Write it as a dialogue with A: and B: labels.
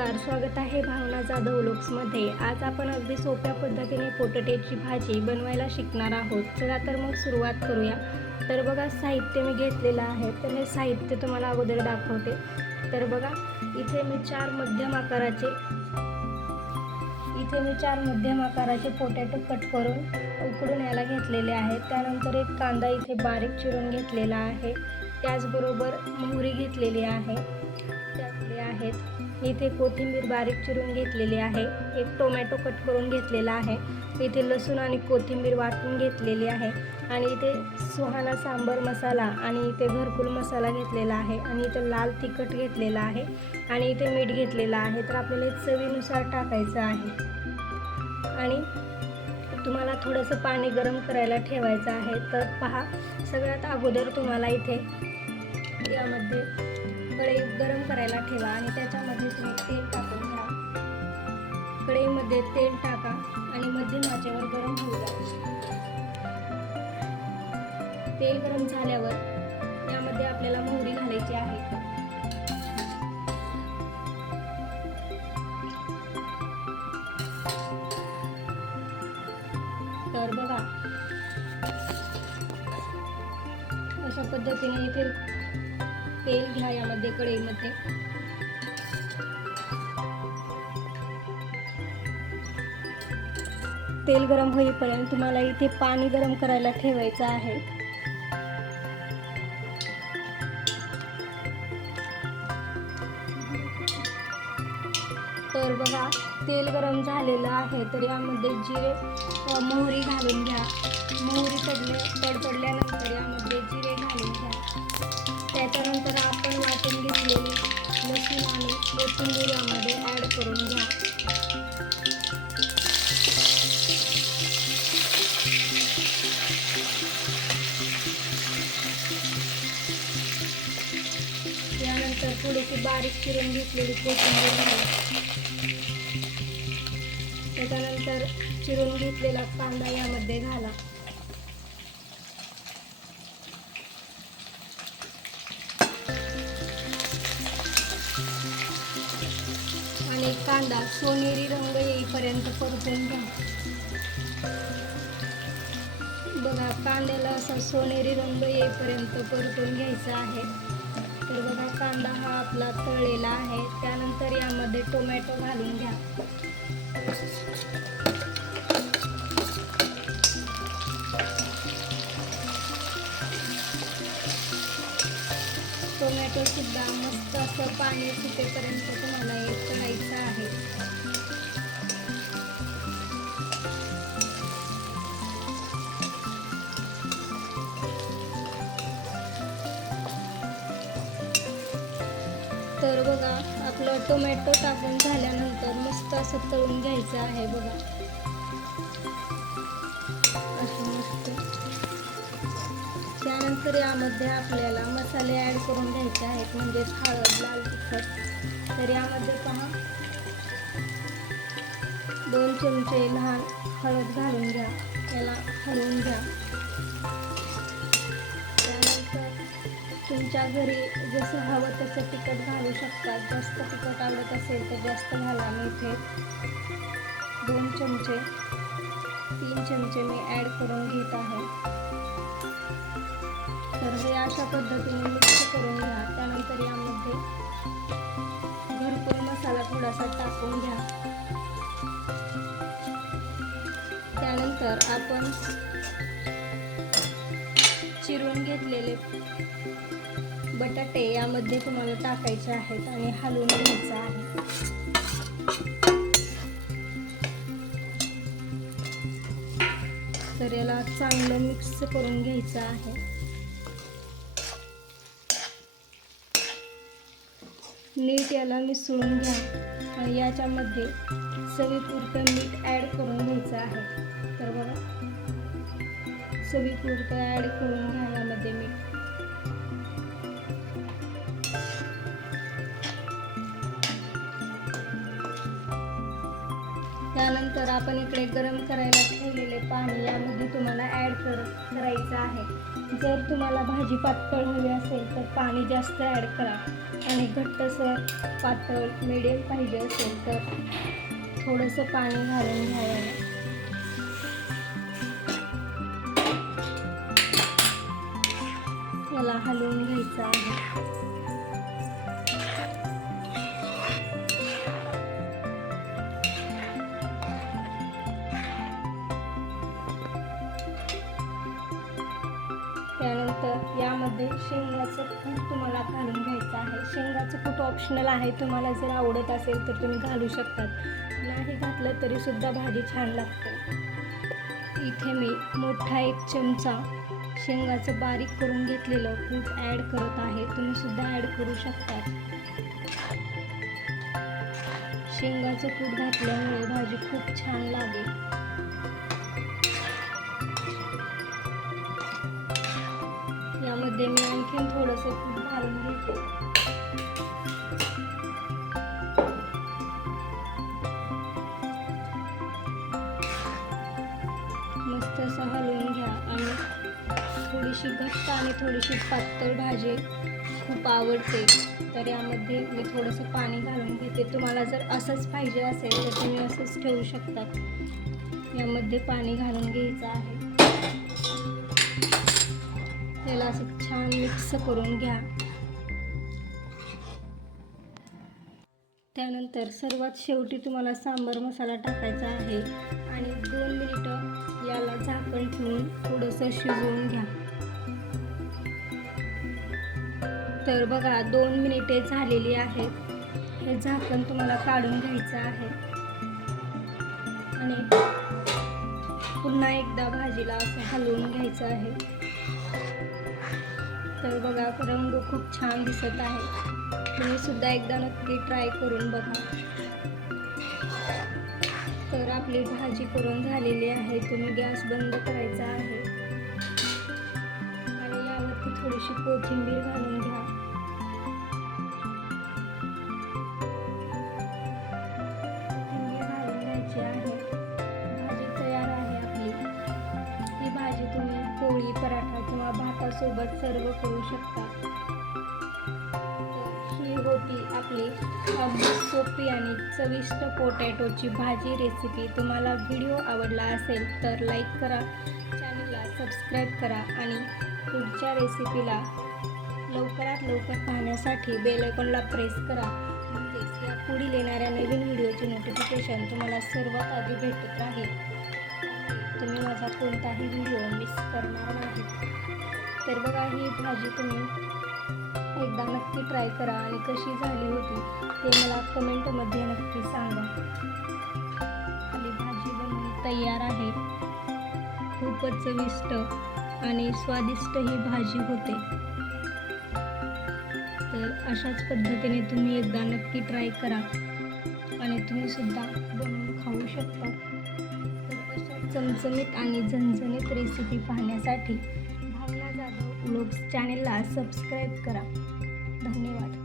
A: नमस्कार स्वागत आहे भावना जाधव लोक्समध्ये. आज आपण अगदी सोप्या पद्धतीने पोटटेची भाजी बनवायला शिकणार आहोत. चला तर मग सुरुवात करूया. तर बघा साहित्य मी घेतलेलं आहे. तर हे साहित्य तुम्हाला अगोदर दाखवते. तर बघा इथे मी चार मध्यम आकाराचे इथे मी चार मध्यम आकाराचे पोटॅटो कट करून उकडून याला घेतलेले आहेत. त्यानंतर एक कांदा इथे बारीक चिरून घेतलेला आहे. त्याचबरोबर मोहरी घेतलेली आहे. त्यातले आहेत इथे कोथिंबीर बारीक चिरून घेतलेली आहे. एक टोमॅटो कट करून घेतलेला आहे. इथे लसूण आणि कोथिंबीर वाटून घेतलेली आहे. आणि इथे सुहाना सांबर मसाला आणि इथे घरकुल मसाला घेतलेला आहे. आणि इथे लाल तिखट घेतलेला आहे. आणि इथे मीठ घेतलेलं आहे. तर आपल्याला चवीनुसार टाकायचं आहे. आणि तुम्हाला थोडंसं पाणी गरम करायला ठेवायचं आहे. तर पहा सगळ्यात अगोदर तुम्हाला इथे यामध्ये कढई गरम करायला ठेवा आणि त्याच्यामध्ये तुम्ही तेल टाकून घ्या. कढईमध्ये तेल टाका आणि मध्यम आचेवर गरम होऊ द्या. तेल गरम झाल्यावर यामध्ये आपल्याला मोहरी घालायची आहे. तर बघा अशा पद्धतीने इथे तेल घ्या यामध्ये कढईमध्ये. तेल गरम होईपर्यंत तुम्हाला इथे पाणी गरम करायला ठेवायचं आहे. तर बघा तेल गरम झालेलं आहे. तर यामध्ये जिरे मोहरी घालून घ्या. मोहरी तडले तडतडल्यानंतर यामध्ये जिरे घालून घ्या. त्याच्यानंतर आपण वाटून घेतलेली लसूण आणि कोथिंबीर यामध्ये ॲड करून घ्या. यानंतर थोडीशी बारीक चिरून घेतलेली कोथिंबीर घाला. त्याच्यानंतर चिरून घेतलेला कांदा यामध्ये घाला. कांदा सोनेरी रंग येईपर्यंत परतून घ्या. बघा कांद्याला असा सोनेरी रंग येईपर्यंत परतून घ्यायचा आहे. तर बघा कांदा हा आपला तळलेला आहे. त्यानंतर यामध्ये टोमॅटो घालून घ्या. टोमॅटो सुद्धा मस्त असं पाणी सुटेपर्यंत तुम्हाला हे करायचं आहे. तर बघा आपलं टोमॅटो टाकून झाल्यानंतर मस्त असं तळून घ्यायचं आहे बघा. त्यानंतर यामध्ये आपल्याला मसाले ॲड करून घ्यायचे आहेत. म्हणजेच हळद लाल तिखट. तर यामध्ये पहा. दोन चमचे लहान हळद घालून घ्या. याला हलवून घ्या. त्यानंतर तुमच्या घरी जसं हवं तसं तिखट घालू शकता. जास्त तिखट आवडत असेल तर जास्त घाला मी इथे. दोन चमचे तीन चमचे मी ॲड करून घेत आहे. तर अशा पद्धतीने मिक्स करून घ्या. त्यानंतर यामध्ये घरपूर मसाला थोडासा टाकून घ्या. त्यानंतर आपण चिरून घेतलेले बटाटे यामध्ये तुम्हाला टाकायचे आहेत आणि हलवून घ्यायचं आहे. तर याला चांगलं मिक्स करून घ्यायचं आहे. नीट याला मिसळून घ्या. आणि याच्यामध्ये सवीपुरतं मीठ ॲड करून घ्यायचं आहे. तर बघा. सवीपुरतं ॲड करून घ्या यामध्ये मीठ. त्यानंतर आपण इकडे गरम करायला ठेवलेले पाणी यामध्ये तुम्हाला ॲड कर करायचं आहे. जर तुम्हाला भाजी पातळ हवी असेल तर पाणी जास्त ॲड करा. आणि घट्टसर पातळ मिडियम पाहिजे असेल तर थोडंसं पाणी घालून घ्यावं याला हलवून घ्यायचं आहे. त्यानंतर यामध्ये शेंगाचं कूट तुम्हाला घालून घ्यायचं आहे. शेंगाचं कूट ऑप्शनल आहे. तुम्हाला जर आवडत असेल तर तुम्ही घालू शकतात नाही घातलं तरीसुद्धा भाजी छान लागते. इथे मी मोठा एक चमचा शेंगाचं बारीक करून घेतलेलं कूट ॲड करत आहे. तुम्हीसुद्धा ॲड करू शकता. शेंगाचं कूट घातल्यामुळे भाजी खूप छान लागेल. यामध्ये मी आणखीन थोडंसं तूप घालून घेते. मस्त असं हलवून घ्या आणि थोडीशी घट्ट आणि थोडीशी पातळ भाजी खूप आवडते. तर यामध्ये मी थोडंसं पाणी घालून घेते. तुम्हाला जर असंच पाहिजे असेल तर तुम्ही असंच ठेवू शकतात यामध्ये पाणी घालून घ्यायचं आहे. मिक्स करून घ्या. त्यानंतर सर्वात शेवटी तुम्हाला सांबार मसाला टाकायचा आहे. आणि दोन मिनिटं याला झाकण ठेवून थोडंसं शिजवून घ्या. तर बघा दोन मिनिटे झालेली आहेत. हे झाकण तुम्हाला काढून घ्यायचं आहे. आणि पुन्हा एकदा भाजीला असं हलवून घ्यायचं आहे. तर बघा रंग खूप छान दिसत आहे. तुम्ही सुद्धा एकदा नक्की ट्राय करून बघा. तर आपली भाजी करून झालेली आहे. तुम्ही गॅस बंद करायचा आहे. आणि यावरती थोडीशी कोथिंबीर घालून घ्या. सर्व करू शकता. ही होती आपली अगदी सोपी आणि चविष्ट पोटॅटोची भाजी रेसिपी तुम्हाला व्हिडिओ आवडला असेल तर लाईक करा चॅनलला सबस्क्राईब करा आणि पुढच्या रेसिपीला लवकरात लवकर पाहण्यासाठी बेलायकॉनला प्रेस करा. म्हणजेच या पुढील येणाऱ्या नवीन व्हिडिओचे नोटिफिकेशन तुम्हाला सर्वात आधी भेटत राहील. तुम्ही माझा कोणताही व्हिडिओ मिस करणार नाही. तर बघा ही भाजी तुम्ही एकदा नक्की ट्राय करा. आणि कशी झाली होती ते मला कमेंटमध्ये नक्की सांगा. आणि भाजी बनवून तयार आहे. खूपच चविष्ट आणि स्वादिष्ट ही भाजी होते. तर अशाच पद्धतीने तुम्ही एकदा नक्की ट्राय करा. आणि तुम्ही सुद्धा बनवून खाऊ शकता. चमचमीत आणि झणझणीत रेसिपी पाहण्यासाठी भावना चॅनेलला सबस्क्राईब करा. धन्यवाद.